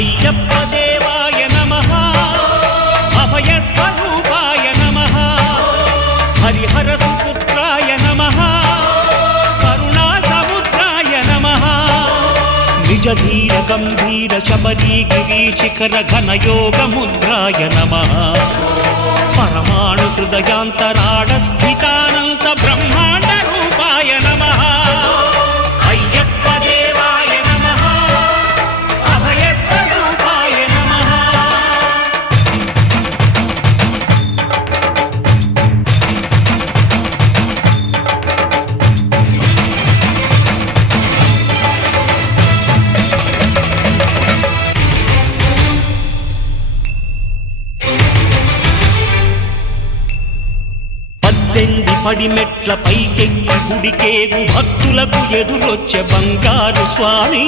అయ్యప్ప దేవాయ నమః అభయ స్వరూపాయ నమః హరిహర సుపుత్రాయ నమః కరుణా సముద్రాయ నమః నిజ ధీర గంభీర శబరీ గిరి శిఖర ఘన యోగ ముద్రాయ నమః పరమాణు హృదయాంతరాళ స్థితానంత బ్రహ్మాండ రూపాయ నమః అయ్యప్ప దేవాయ నమః అభయ స్వరూపాయ నమః పద్దెంది పడిమెట్ల పైకెక్కి గుడికేగు భక్తులకు ఎదురొచ్చే బంగారు స్వామి